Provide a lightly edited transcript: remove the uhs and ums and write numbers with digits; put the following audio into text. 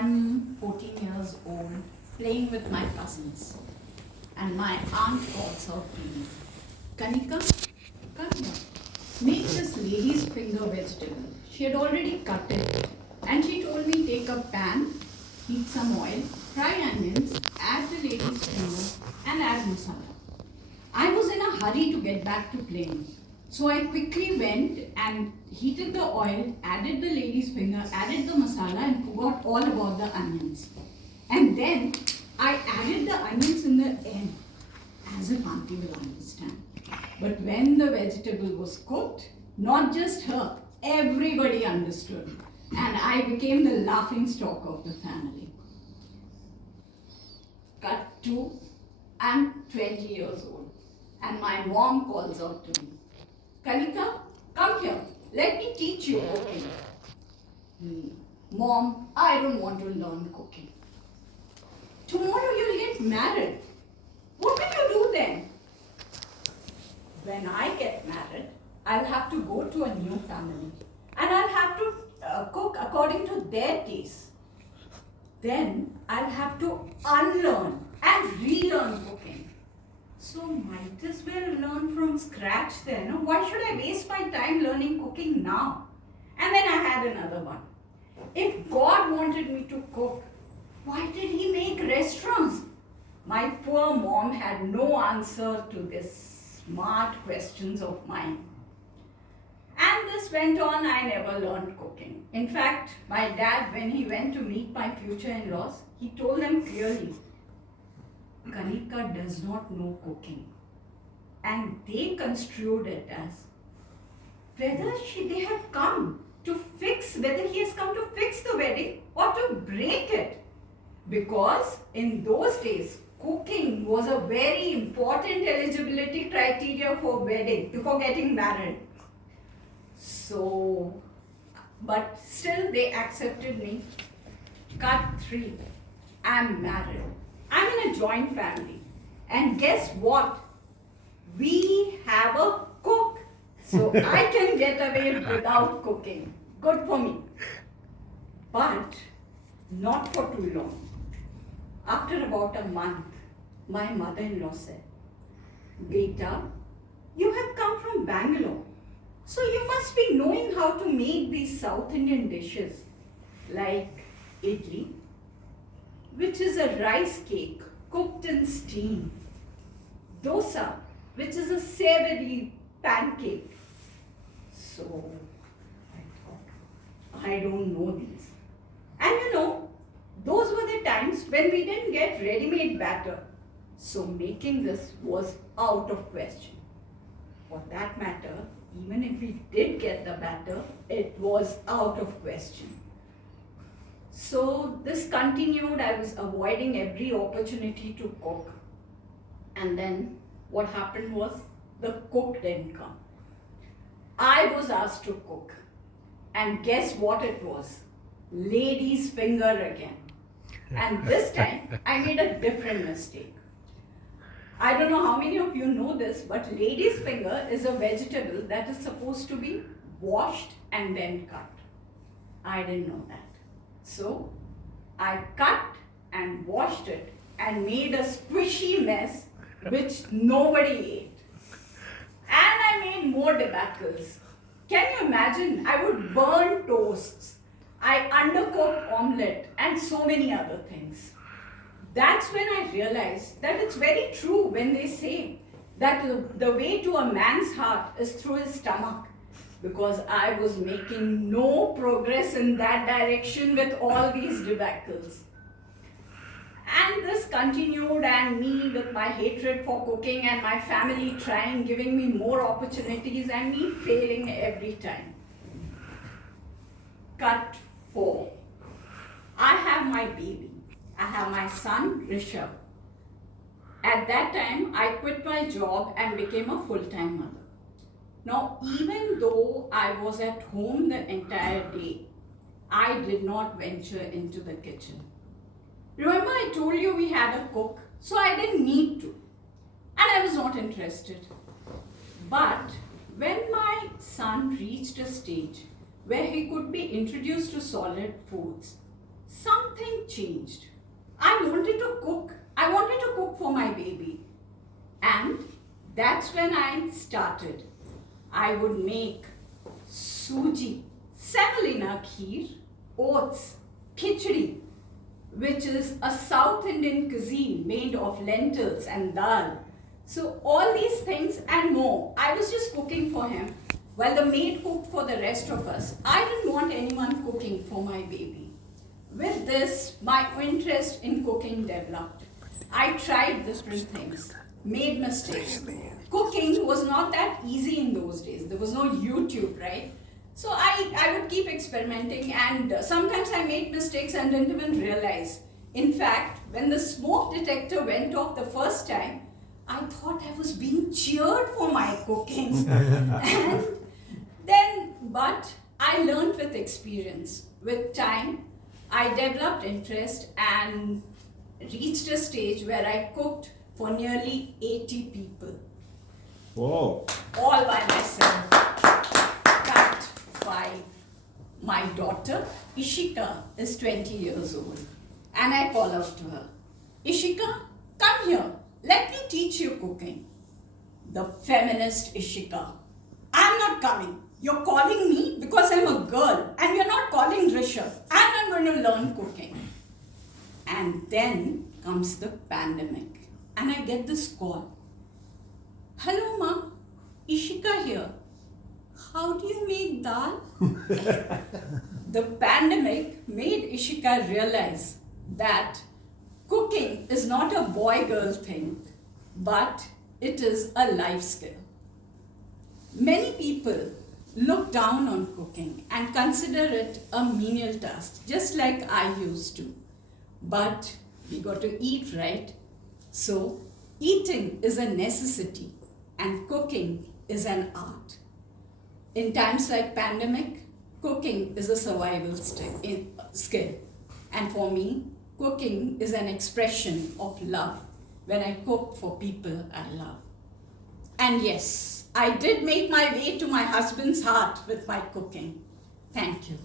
I'm 14 years old, playing with my cousins, and my aunt calls out to me, Kanika, come here. Make this lady's finger vegetable. She had already cut it, and she told me take a pan, heat some oil, fry onions, add the lady's finger, and add masala. I was in a hurry to get back to playing. So I quickly went and heated the oil, added the lady's finger, added the masala, and forgot all about the onions. And then I added the onions in the end, as if auntie will understand. But when the vegetable was cooked, not just her, everybody understood. And I became the laughingstock of the family. Cut to, I'm 20 years old, and my mom calls out to me, Kanika, come here. Let me teach you cooking. Mom, I don't want to learn cooking. Tomorrow you'll get married. What will you do then? When I get married, I'll have to go to a new family. And I'll have to cook according to their taste. Then I'll have to unlearn and relearn cooking. So might as well learn from scratch then. Why should I waste my time learning cooking now? And then I had another one. If God wanted me to cook, why did He make restaurants? My poor mom had no answer to this smart questions of mine. And this went on, I never learned cooking. In fact, my dad, when he went to meet my future in-laws, he told them clearly, Kanika does not know cooking. And they construed it as whether they have come to fix, whether he has come to fix the wedding or to break it. Because in those days, cooking was a very important eligibility criteria for wedding, before getting married. So, but still they accepted me. Cut 3, I'm married. I'm in a joint family. And guess what? We have a cook. So I can get away without cooking. Good for me. But not for too long. After about a month, my mother-in-law said, Beta, you have come from Bangalore. So you must be knowing how to make these South Indian dishes like idli, which is a rice cake cooked in steam. Dosa, which is a savory pancake. So I thought, I don't know these. And you know, those were the times when we didn't get ready-made batter. So making this was out of question. For that matter, even if we did get the batter, it was out of question. So this continued. I was avoiding every opportunity to cook. And then what happened was the cook didn't come. I was asked to cook. And guess what it was? Lady's finger again. And this time I made a different mistake. I don't know how many of you know this, but lady's finger is a vegetable that is supposed to be washed and then cut. I didn't know that. So I cut and washed it and made a squishy mess which nobody ate. And I made more debacles. Can you imagine? I would burn toasts. I undercooked omelette and so many other things. That's when I realized that it's very true when they say that the way to a man's heart is through his stomach. Because I was making no progress in that direction with all these debacles. And this continued, and me with my hatred for cooking and my family trying, giving me more opportunities and me failing every time. Cut 4. I have my baby. I have my son, Rishabh. At that time, I quit my job and became a full-time mother. Now, even though I was at home the entire day, I did not venture into the kitchen. Remember I told you we had a cook, so I didn't need to. And I was not interested. But when my son reached a stage where he could be introduced to solid foods, something changed. I wanted to cook. I wanted to cook for my baby. And that's when I started. I would make suji, semolina kheer, oats, khichdi, which is a South Indian cuisine made of lentils and dal. So all these things and more, I was just cooking for him while the maid cooked for the rest of us. I didn't want anyone cooking for my baby. With this, my interest in cooking developed. I tried different things, made mistakes. Cooking was not that easy in those days. There was no YouTube, right? So I would keep experimenting, and sometimes I made mistakes and didn't even realize. In fact, when the smoke detector went off the first time, I thought I was being cheered for my cooking. And then, but I learned with experience. With time, I developed interest and reached a stage where I cooked for nearly 80 people. Whoa. All by myself. Cut 5. My daughter, Ishika, is 20 years old. And I call out to her, Ishika, come here. Let me teach you cooking. The feminist Ishika, I'm not coming. You're calling me because I'm a girl, and you're not calling Rishabh. I'm not going to learn cooking. And then comes the pandemic, and I get this call. Hello, Ma. Ishika here. How do you make dal? The pandemic made Ishika realize that cooking is not a boy-girl thing, but it is a life skill. Many people look down on cooking and consider it a menial task, just like I used to. But we got to eat, right? So eating is a necessity and cooking is an art. In times like pandemic, cooking is a survival skill. And for me, cooking is an expression of love when I cook for people I love. And yes, I did make my way to my husband's heart with my cooking. Thank you.